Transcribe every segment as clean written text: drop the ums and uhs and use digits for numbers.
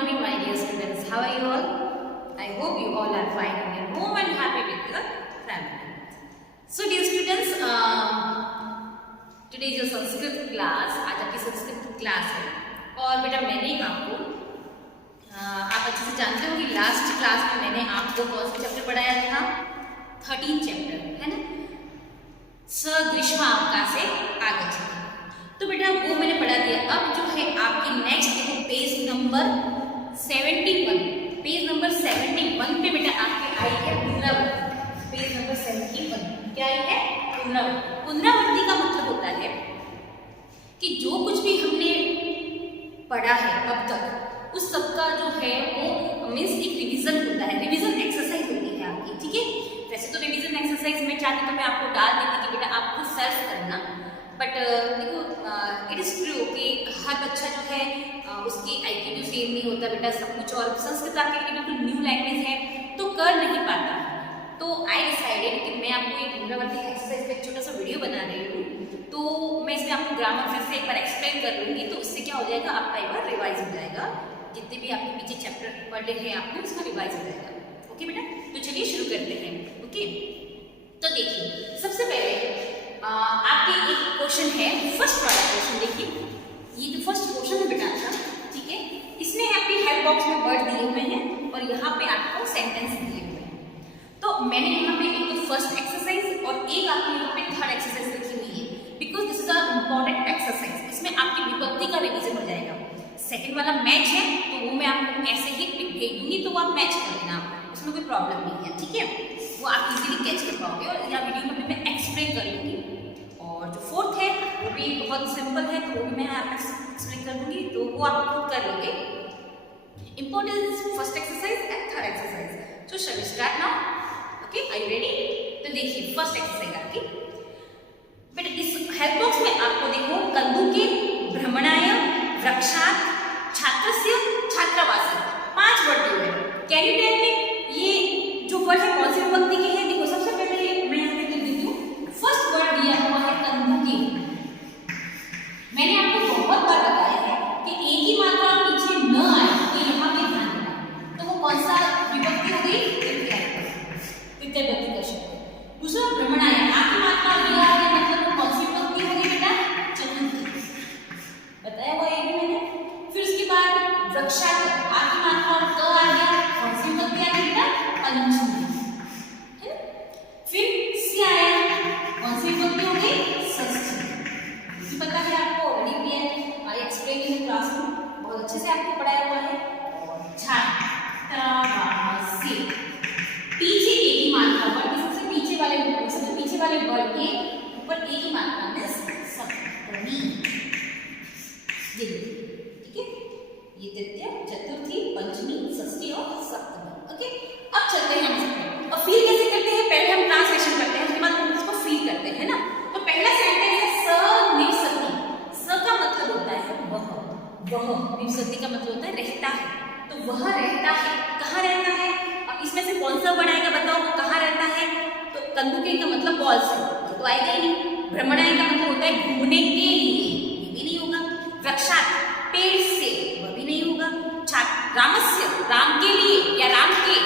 morning, my dear students. How are you all? I hope you all are fine in your home and happy with your family. So, dear students, today is your Sanskrit class. आज आपकी Sanskrit class है और बेटा मैंने आपको आप अच्छे से जानते हो कि लास्ट क्लास में मैंने आपको कौन सा चैप्टर पढ़ाया था? 13 चैप्टर है ना. सदृश्वा अवकाशे आगच्छति. तो बेटा वो मैंने पढ़ा दिया. अब जो है आपकी नेक्स्ट देखो पेज नंबर 71. पेज नंबर 71 पे बेटा आपके आई है पुनरावृत्ति. पेज नंबर 71 क्या आई है? पुनरावृत्ति. पुनरावृत्ति का मतलब होता है कि जो कुछ भी हमने पढ़ा है अब तक उस सब का जो है वो मीन्स एक रिवीजन होता है. रिवीजन एक्सरसाइज होती है आपकी. ठीक है. वैसे तो रिवीजन एक्सरसाइज में चाहती तो मैं आपको डाल देती कि बेटा आपको सेल्फ करना. बट देखो इट इज़ ट्रू कि हर बच्चा जो है उसकी IQ जो सेम नहीं होता बेटा सब कुछ. और संस्कृत आपके लिए बिल्कुल न्यू लैंग्वेज है तो कर नहीं पाता. तो आई डिसाइडेड कि मैं आपको एक पुनरावृत्ति एक्सरसाइज का एक छोटा सा वीडियो बना रही हूँ. तो मैं इसमें आपको ग्रामर फिर से एक बार एक्सप्लेन कर लूँगी. तो उससे क्या हो जाएगा आपका एक बार रिवाइज हो जाएगा. जितने भी आपके पीछे चैप्टर पढ़े हैं आपने उसका रिवाइज हो जाएगा. ओके बेटा. तो चलिए शुरू करते हैं. ओके. तो देखिए सबसे पहले आपके एक क्वेश्चन है. फर्स्ट वाला क्वेश्चन देखिए. ये जो फर्स्ट क्वेश्चन है बेटा आपका. ठीक है. इसमें आपके हेल्प बॉक्स में वर्ड दिए हुए हैं और यहाँ पे आपको सेंटेंस दिए हुए हैं. तो मैंने यहाँ पे एक तो फर्स्ट एक्सरसाइज और एक आपके यहाँ पे थर्ड एक्सरसाइज लिखी हुई है. Because this is a important exercise. इसमें आपकी विभक्ति का रिवीजन हो जाएगा. सेकेंड वाला मैच है तो वो मैं आपको ऐसे ही भेज दूंगी तो वो आप मैच कर लेना. उसमें कोई प्रॉब्लम नहीं है. ठीक है. वो आप इजीली कैच कर पाओगे और यहाँ वीडियो में मैं एक्सप्लेन कर दूंगी. और जो फोर्थ है वो भी बहुत सिंपल है तो वो भी मैं आपको एक्सप्लेन कर दूंगी तो वो आप खुद कर लोगे. Important first exercise and third exercise. So shall we start now. Okay. Are you ready? तो देखिए फर्स्ट एक्सरसाइज आपकी बेटा इस हेल्प बॉक्स में आपको देखो कंदुके, भ्रमणाय, वृक्षात्, छात्रस्य, छात्रावासः 5 वर्ड दिए हुए हैं. कैन यू टेल मी ये जो वर्ड है कौन सी विभक्ति के हैं? देखो सबसे पहले मैं यहाँ पे लिख देती हूँ. फर्स्ट वर्ड दिया हुआ है कंदुके. मैंने आपको बहुत बार बताया है कि एक ही मात्रा पीछे न आए तो यहाँ पे ध्यान देना. तो वो कौन सा विभक्ति हो गई? तृतीय विभक्ति का शब्द. दूसरा भ्रमणाय. आगे मात्रा दिया है मतलब वो कौन सी विभक्ति हो गई बेटा? चतुर्थी. बताया हुआ ये भी मैंने. फिर उसके बाद वृक्षात्. आगे मात्रा और क आ गया. कौन सी विभक्ति आ गई बेटा? पंचमी. है ना. फिर से आया. कौन सी विभक्ति हो गई? षष्ठी. ये पता है आपको ऑलरेडी भी है. आई एक्सप्लेन इन क्लास में बहुत अच्छे से आपको पढ़ाया हुआ है. छात्रावासे. पीछे एक ही मात्रा वर्ड के सबसे पीछे वाले वर्ड के ऊपर एक ही मात्रा में सप्तमी. ठीक है. ये तृतीय, चतुर्थी, पंचमी, षष्ठी और सप्तमी. ओके. अब चलते हैं हम और फील कैसे करते हैं? पहले हम ट्रांसलेशन करते हैं उसके बाद हम इसको फील करते हैं ना. तो पहला सेंटेंस है स निवसति. स का मतलब होता है वह. निवसति का मतलब होता है रहता है. तो वह रहता है. कहाँ रहता है? अब इसमें से कौन सा वर्ड आएगा बताओ? वो कहाँ रहता है? तो कंदुके का मतलब बॉल से तो आएगा ही नहीं. भ्रमणाय का मतलब होता है घूमने के लिए. ये भी नहीं होगा. वृक्षात् पेड़ से. वह भी नहीं होगा. रामस्य राम के लिए या राम के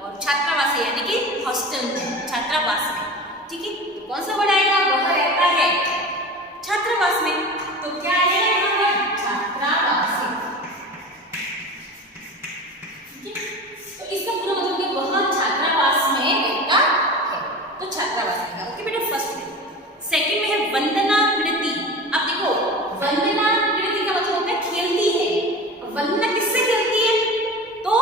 और छात्रावास यानी कि हॉस्टल में छात्रावास में. ठीक है. तो कौन सा वर्ड आएगा? वह रहता है छात्रावास में. तो क्या आएगा यहाँ पर? छात्रावास. ठीक है. तो इसका पूरा मतलब कि वह छात्रावास में रहता है तो छात्रावास आएगा. ओके बेटा. फर्स्ट में. सेकंड में है वंदना कृति. अब देखो वंदना कृति का मतलब होता है खेलती है. वंदना किससे खेलती है? तो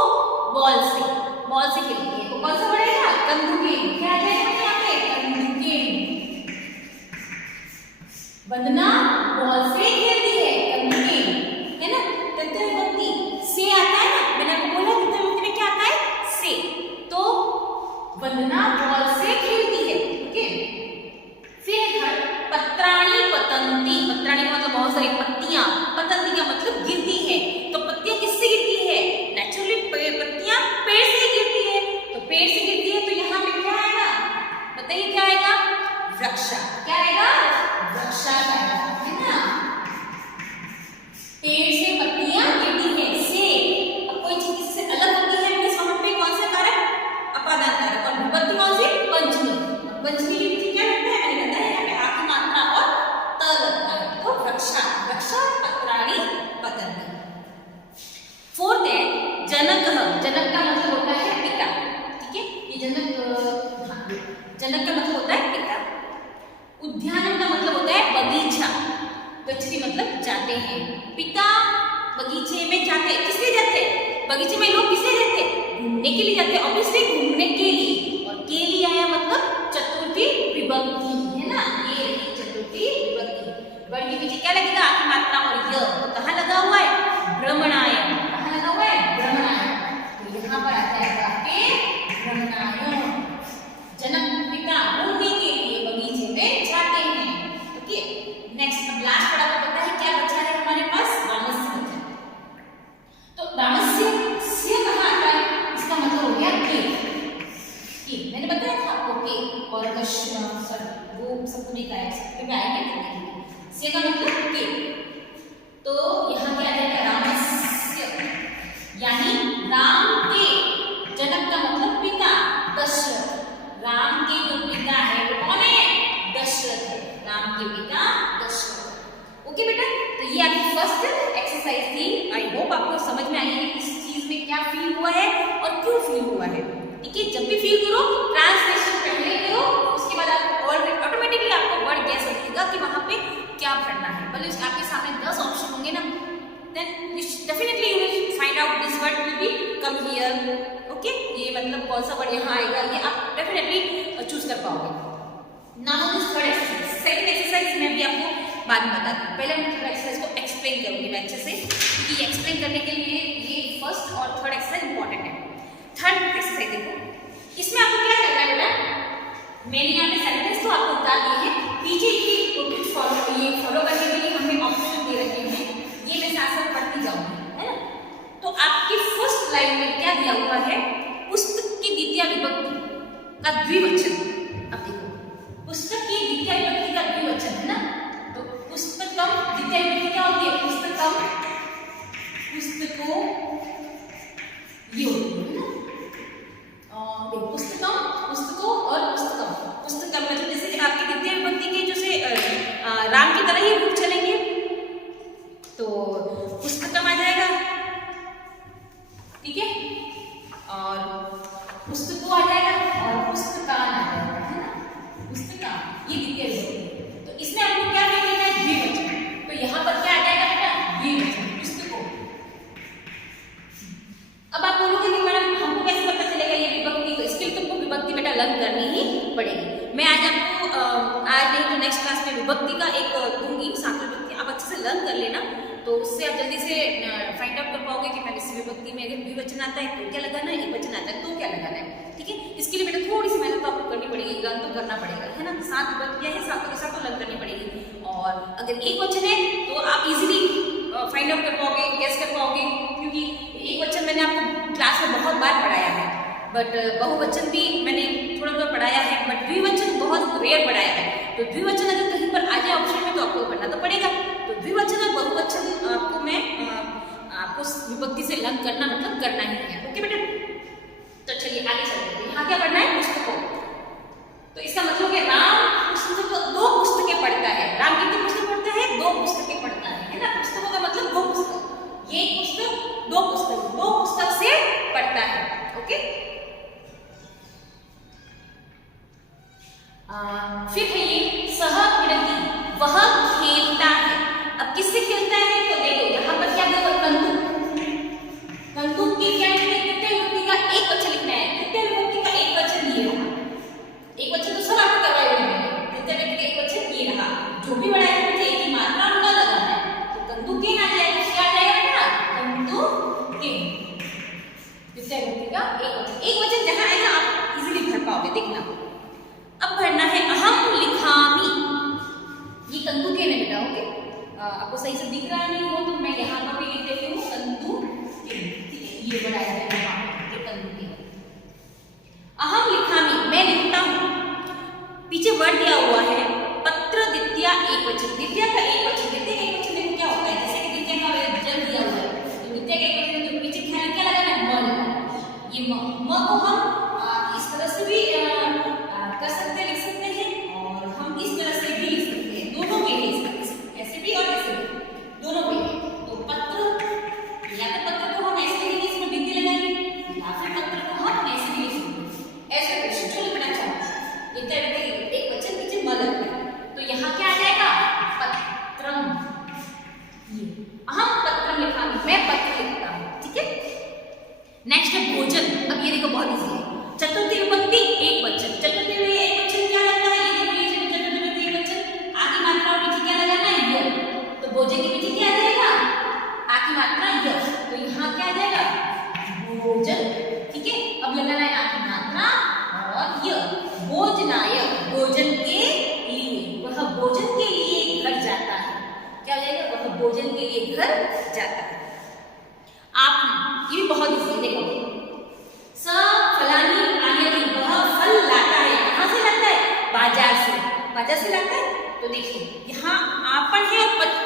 बॉल से खेलती है. तो कौन सा बढ़ेगा? कंदुके. क्या आ जाएगा यहाँ पे? कंदुके. वंदना बॉल से खेलती है. कंदुके. है ना. तृतीय विभक्ति से आता है ना. मैंने आपको बोला तृतीय विभक्ति में क्या आता है? से. तो वंदना बॉल से खेलती है. ओके. फिर पत्राणि पतंती. पत्राणि का मतलब बहुत सारी पत्तियां. पतंती का मतलब गिरती है. तो पत्तियां किससे गिरती है? नेचुरली पत्तियां पेड़ से गिरती है. तो पेड़ से गिरती है तो यहाँ पे क्या आएगा? बताइए क्या आएगा? वृक्षा. क्या आएगा? वृक्षा आएगा. है ना. पेड़ से पत्तियां गिरती उद्यानम का मतलब होता है बगीचा, गच्छति मतलब जाते हैं। पिता बगीचे में जाते, किसलिए जाते? बगीचे में लोग किसलिए जाते? घूमने के लिए जाते, ऑब्वियसली घूमने के लिए। और के लिए आया मतलब चतुर्थी विभक्ति, है ना, ये रही चतुर्थी विभक्ति। वर्ड के पीछे क्या लगेगा? आत्म मात्रा और य, तो कहाँ लगा हुआ है? भ्रमणायम, कहाँ लगा हुआ है? भ्रमणायम, तो यहाँ पर आता है आपके भ्रमणायम। जनक पिता घूमने के लिए बगीचे में जाते हैं। ओके, नेक्स्ट, अब लास्ट पढ़ा तो पता है क्या बचा है हमारे पास? रामस्य बचा है। तो रामस्य से कहाँ आता है? इसका मतलब हो गया के। मैंने बताया था आपको के और वो सबको नहीं कहा, सबको आएंगे से का मतलब के। तो यहाँ क्या आएगा? रामस्य, यानी राम के, जनक का मतलब पिता, दशरथ। राम के जो पिता है वो कौन है? दशरथ है, राम के पिता दशरथ। ओके बेटा, तो ये आपकी फर्स्ट एक्सरसाइज थी। आई होप आपको समझ में आई है कि इस चीज में क्या फील हुआ है और क्यों फील हुआ है। ठीक है, जब भी फील करो ट्रांसलेशन पहले करो, उसके बाद आपको ऑटोमेटिकली आपको वर्ड गैस हो जाएगा कि वहां पे क्या भरना है। भले आपके सामने 10 ऑप्शन होंगे ना, then definitely you will find out this word will be come here. Okay, ये मतलब कौन सा वर्ड यहाँ आएगा ये आप डेफिनेटली चूज कर पाओगे। Now this third exercise, second exercise मैं भी आपको बाद में बताती हूँ। पहले मैं थर्ड एक्सरसाइज को एक्सप्लेन करूंगी मैं अच्छे से, क्योंकि एक्सप्लेन करने के लिए ये फर्स्ट और थर्ड एक्सरसाइज इंपॉर्टेंट है। थर्ड एक्सरसाइज देखो, इसमें आपको क्या करना है बेटा? मैंने यहाँ पे सेंटेंस तो आपको बता दिए हैं, पीछे ये फॉलो करने के लिए हमें ऑप्शन दे रखे हैं, ये मैं साथ साथ पढ़ती जाऊंगी, है ना। तो आपकी फर्स्ट लाइन में क्या दिया हुआ है? पुस्तक की द्वितीय विभक्ति का द्विवचन। अब देखो, पुस्तक की द्वितीय विभक्ति का द्विवचन है ना, तो पुस्तकम द्वितीय विभक्ति क्या होती है? पुस्तकम, पुस्तकों, ये होती है ना। पुस्तकम, पुस्तकों और पुस्तकम। पुस्तकम मतलब जैसे आपकी द्वितीय विभक्ति के जो से राम की तरह ही रूप चलेंगे, तो पुस्तकम आ जाएगा, ठीक है, और पुस्तकों आ जाएगा और पुस्तकान आ जाएगा, है ना, पुस्तकान, ये द्वितीय विभक्ति। तो इसमें आपको क्या लिखना है? द्विवचन। तो यहाँ पर क्या आ जाएगा बेटा? द्विवचन, पुस्तकों। अब आप बोलोगे कि मैडम हमको कैसे पता चलेगा ये विभक्ति? तो इसके लिए तुमको विभक्ति बेटा लर्न करनी ही पड़ेगी। मैं आज आपको आज नहीं तो नेक्स्ट क्लास में विभक्ति का एक दूंगी, सात विभक्ति आप अच्छे से लर्न कर लेना, तो उससे आप जल्दी से फाइंड आउट कर पाओगे कि मैम इस विभक्ति में अगर द्विवचन आता है तो क्या लगाना है, एक वचन आता है तो क्या लगाना है। ठीक है, इसके लिए बेटा थोड़ी सी मेहनत तो आपको करनी पड़ेगी, लर्न तो करना पड़ेगा, है ना। 7 विभक्तियां हैं, 7 के साथ तो लर्न करनी पड़ेगी। और अगर एक वचन है तो आप इजीली फाइंड आउट कर पाओगे, गेस कर पाओगे, क्योंकि एक वचन मैंने आपको क्लास में बहुत बार पढ़ाया है, बट बहुवचन भी मैंने थोड़ा थोड़ा पढ़ाया है, बट द्विवचन बहुत रेयर पढ़ाया है। तो द्विवचन अगर कहीं पर आ जाए ऑप्शन में तो आपको पढ़ना तो पड़ेगा। तो द्विवचन और बहुवचन आपको मैं आपको विभक्ति से लर्न करना मतलब करना ही है। ओके बेटा, तो चलिए आगे चलते हैं। यहाँ क्या पढ़ना है? पुस्तकों। तो इसका मतलब है राम पुस्तक 2 पुस्तकें पढ़ता है। राम कितनी पुस्तक पढ़ता है? 2 पुस्तकें पढ़ता है ना। पुस्तकों का मतलब 2 पुस्तक, ये पुस्तक 2 पुस्तक, 2 पुस्तक से पढ़ता है। ओके, फिर है ये सह क्रीडति, वह खेलता है। अब किससे खेलता है? तो देखो यहाँ पर क्या देखो, कंदुक, कंदुक की क्या है? द्वितीय विभक्ति का एक वचन लिखना है। द्वितीय विभक्ति का एक वचन ये रहा, एक वचन तो सब आपको करवाया मैंने। द्वितीय विभक्ति का एक वचन ये रहा, जो भी बड़ा है मुझे एक ही मात्रा उनका लगाना है। तो कंदुकेन आ जाएगा, क्या आ जाएगा बेटा? कंदुकेन। द्वितीय विभक्ति का एक वचन जहाँ आएगा आप इजीली भर पाओगे, देखना। अब भरना है अहम लिखामी, ये कंदुकेन है बेटा। ओके, आपको सही से दिख रहा नहीं हो तो मैं यहाँ पर भी लिख देती हूँ कंदुकेन, ठीक है, ये बड़ा है कंदुकेन। अहम लिखामी, मैं लिखता हूँ। पीछे वर्ड दिया हुआ है पत्र द्वितीय एकवचन, द्वितीय का एकवचन, द्वितीय का एकवचन देखो क्या होता है, जैसे कि द्वितीय का जल दिया हुआ है, तो द्वितीय का एकवचन तो पीछे क्या लगाना है? म लगाना है। ये म को हम इस तरह से भी कर सकते हैं, लिख सकते हैं, और हम इस तरह से भी लिख सकते हैं, दोनों के लिए, ऐसे भी और ऐसे भी, दोनों के लिए। तो पत्र, या तो पत्र को हम ऐसे लिखेंगे, इसमें बिंदी लगाएंगे, या फिर पत्र को हम ऐसे भी लिख सकते हैं, ऐसे जो लिखना चाहो। एक वचन पीछे म लगता है, तो क्या हो जाएगा, वह भोजन के लिए घर जाता है। आप ये भी बहुत इजी, देखो स फलानी आने वह फल लाता है, कहाँ से लाता है, बाजार से, बाजार से लाता है। तो देखिए यहाँ आपन है,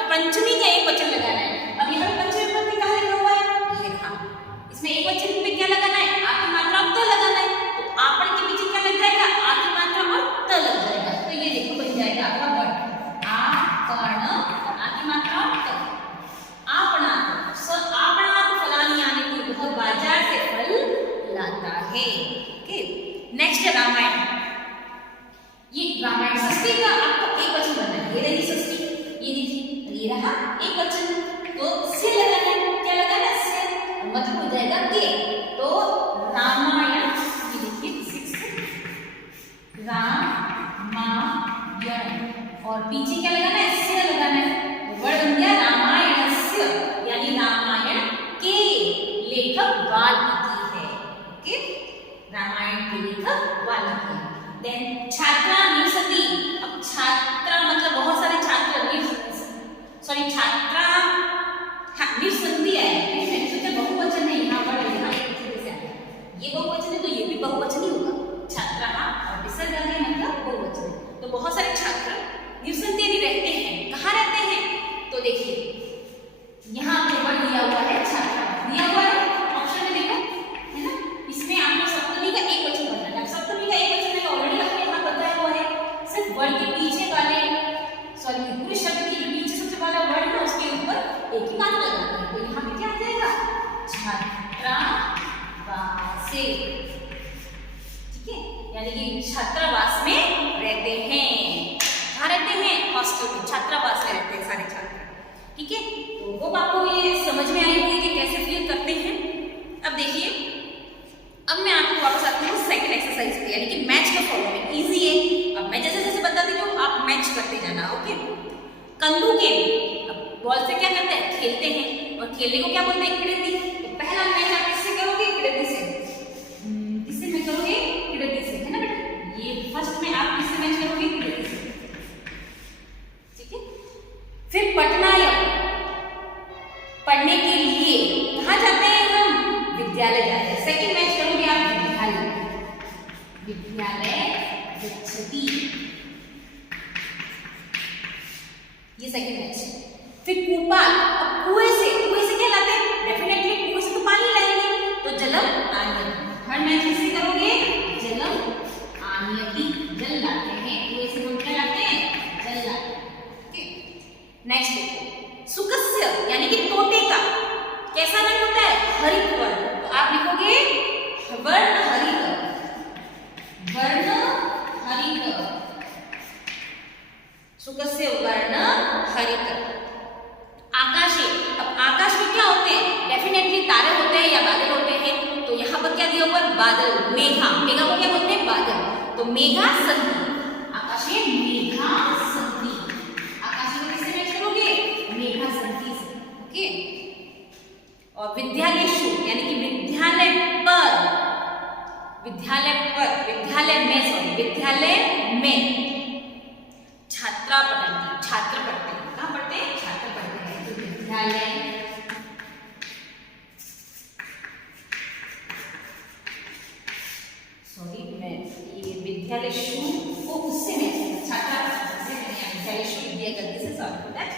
पंचमी का एक वचन लगाना है। अब यहाँ पंचमी विभक्ति कहाँ लिखा हुआ है, ये रहा, इसमें एक वचन पे क्या लगाना है, आ की मात्रा और त लगाना है। तो आपन के पीछे क्या लग जाएगा, आ की मात्रा और त लग जाएगा। तो ये देखो बन जाएगा आपका वर्ड, आपण, आ की मात्रा और त, आपना, स आपना फलानी आने की वह बाजार से फल लाता है। ओके, नेक्स्ट है रामायण। ये रामायण षष्ठी का आपको एक वचन बनना है, ये रही षष्ठी, ये देखिए ये रहा एक वचन, तो से लगाना है, क्या लगाना है, से, मतलब हो जाएगा के। तो रामायण, ये देखिए 6 रामायण, और पीछे क्या लगाना है, से लगाना है, वर्ड बन गया रामायणस्य, यानी रामायण के लेखक वाल्मीकि है। ओके, रामायण के लेखक वाल्मीकि है। देन छात्रा निवसति, अब छात्रा मतलब बहुत सारे छात्र, सॉरी छात्रा, हाँ निवसंति है, मैंने सोचा बहुवचन है, यहाँ पर यहाँ एक वचन से आया, ये बहुवचन है तो ये भी बहुवचन ही होगा, छात्रा और विसर्ग आ गया मतलब बहुवचन है। तो बहुत सारे छात्र निवसंति यानी रहते हैं, कहाँ रहते हैं, तो देखिए यहाँ पे वर्ड दिया हुआ है छात्रा, दिया हुआ है ऑप्शन में देखो, है ना, इसमें आपको सप्तमी का एक वचन बनाना है। सप्तमी का एक वचन है ऑलरेडी आपको यहाँ बताया हुआ है, सिर्फ वर्ड के पीछे वाले, सॉरी पूरे शब्द के पीछे सबसे वाला वर्ड है उसके ऊपर एक ही मात्रा लगानी है। तो यहाँ पे क्या आ जाएगा, छात्रावासे, ठीक है, यानी कि छात्रावास में रहते हैं, कहाँ रहते हैं, हॉस्टल में, छात्रावास में रहते हैं सारे छात्र, ठीक है। तो वो आपको ये समझ में आई होगी कि कैसे फील करते हैं। अब देखिए, अब मैं आपको वापस आती हूँ सेकंड एक्सरसाइज पे, यानी कि मैच का फॉर्मेट, इजी है। अब मैं जैसे जैसे बताती हूँ आप मैच करते जाना। ओके, कंदू के बॉल से क्या करते हैं, खेलते हैं, और खेलने को क्या बोलते हैं, क्रीडति। तो पहला मैच आप किससे करोगे, क्रीडति से, किससे मैच करोगे, क्रीडति से, है ना बेटा, ये फर्स्ट में आप किससे मैच करोगे, क्रीडति से, ठीक है। फिर पटनायक, पढ़ने के लिए कहाँ जाते हैं हम, विद्यालय जाते हैं। सेकंड मैच करोगे आप विद्यालय, विद्यालय गच्छति, ये सेकंड मैच। फिर कूपाल, अब कुएं से क्या लाते हैं, डेफिनेटली कुएं से तो पानी लाएंगे, तो जलम आनयति। थर्ड मैच किससे करोगे, जलम आनयति, जल लाते हैं, कुएं से हम क्या लाते हैं, जल लाते हैं। ओके, नेक्स्ट देखो, सुकस्य यानी कि तोते का कैसा रंग होता है, हरित वर्ण। तो आप लिखोगे वर्ण हरित, वर्ण हरित, सुकस्य वर्ण हरित। आकाशे, अब आकाश में क्या होते हैं, डेफिनेटली तारे होते हैं या बादल होते हैं। तो यहाँ पर क्या दिया हुआ है, बादल, मेघा, मेघा को क्या बोलते हैं, बादल। तो मेघा संधि, आकाशे मेघा संधि, आकाश में किससे मैच करोगे, मेघा संधि से। ओके, और विद्यालयेषु यानी कि विद्यालय पर, विद्यालय पर, विद्यालय में, सॉरी विद्यालय में, छात्रा पठन्ति, छात्र पढ़ते हैं, कहाँ पढ़ते हैं, छात्र पढ़ते हैं। तो विद्यालय, सॉरी मैं ये विद्यालयेषु को उससे मैं छात्रा से विद्यालयेषु विद्या गलती से सॉरी फॉर दैट,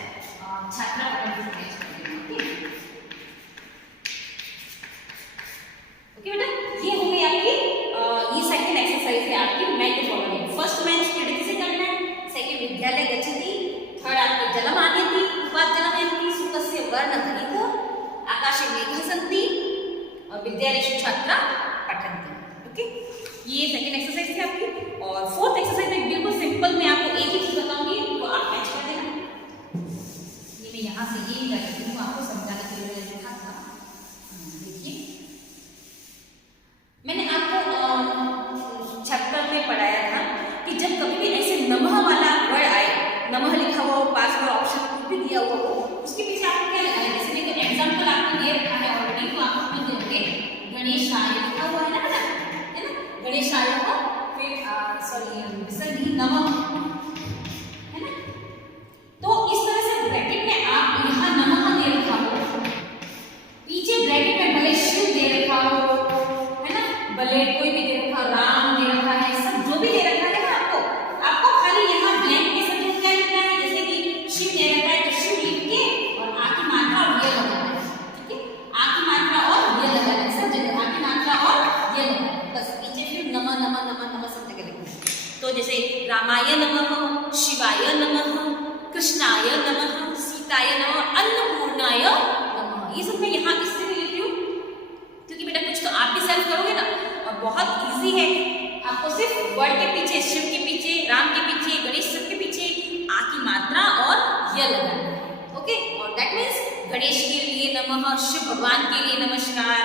छात्रा पठन्ति से मैच करते हैं। ओके बेटा, ये हो गई आपकी ये सेकंड एक्सरसाइज है आपकी मैच के फॉलोइंग। फर्स्ट मैच क्रीडति से करना है, सेकंड विद्यालय गच्छति, थर्ड आपको जलम आनयति, उपात जलम आनयति, सुकस्य वर्ण हरित, आकाशे मेघा सन्ति, और विद्यालयेषु छात्रा पठन्ति। ओके, ये सेकंड एक्सरसाइज थी आपकी। और फोर्थ एक्सरसाइज में बिल्कुल सिंपल, मैं आपको एक ही चीज बताऊंगी, वो आप मैच कर देना। ये मैं यहाँ से ये करती हूँ आपको समझाने के लिए लिखा था। देखिए, मैंने आपको चैप्टर में पढ़ाया था कि जब कभी भी ऐसे नमः वाला वर्ड आए, नमः लिखा हुआ हो, पास में ऑप्शन कुछ भी दिया हुआ हो, उसके पीछे आपको क्या लगाना है। जैसे देखो एग्जाम्पल आपको दे रखा है ऑलरेडी, तो आप उसमें दोगे गणेशाय लिखा हुआ है ना बेटा, है ना, गणेशाय हो, फिर सॉरी विसर्ग नमः, है ना। तो इस तरह से ब्रैकेट में कृष्णाय नमः, सीताय नमः, अन्नपूर्णाय नमः। ये सब मैं यहाँ इसलिए लिख रही हूँ क्योंकि बेटा कुछ तो आप भी सेल्फ करोगे ना, और बहुत इजी है। आपको सिर्फ वर्ड के पीछे, शिव के पीछे, राम के पीछे, गणेश के पीछे आ की मात्रा और य लगाना है। ओके, और दैट मीन्स गणेश के लिए नमः, शिव भगवान के लिए नमस्कार,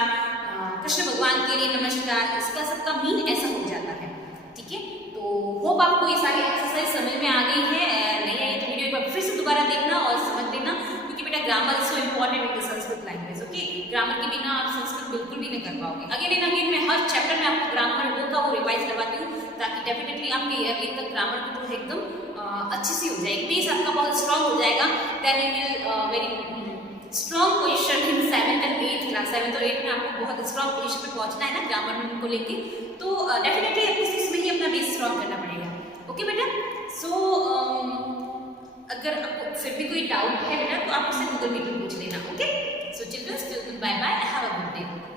कृष्ण भगवान के लिए नमस्कार, इसका सबका मीन ऐसा हो जाता है। ठीक है, तो होप आपको ये सारी एक्सरसाइज समझ में आ गई है। नहीं आई तो वीडियो एक बार फिर से दोबारा देखना और समझ लेना, क्योंकि बेटा grammar is so important in the Sanskrit language. Okay, grammar के बिना आप संस्कृत बिल्कुल भी नहीं कर पाओगे। अगेन एंड अगेन मैं हर चैप्टर में आपको ग्रामर होगा वो रिवाइज करवाती हूँ, ताकि डेफिनेटली आपके ईयरली तक ग्रामर की तो एकदम अच्छी सी हो जाएगी, बेस आपका बहुत स्ट्रॉन्ग हो जाएगा। Then you will very strong position in 7th and 8th class. 7th और 8th में आपको बहुत स्ट्रॉन्ग पोजीशन पे पहुंचना है ना ग्रामर को लेके, तो डेफिनेटली आपको इसमें ही अपना बेस स्ट्रॉन्ग करना पड़ेगा। ओके बेटा, सो अगर आपको फिर भी कोई डाउट है बेटा तो आप मुझसे गूगल मीट में पूछ लेना। Okay, so childrens, bye bye, have a good day.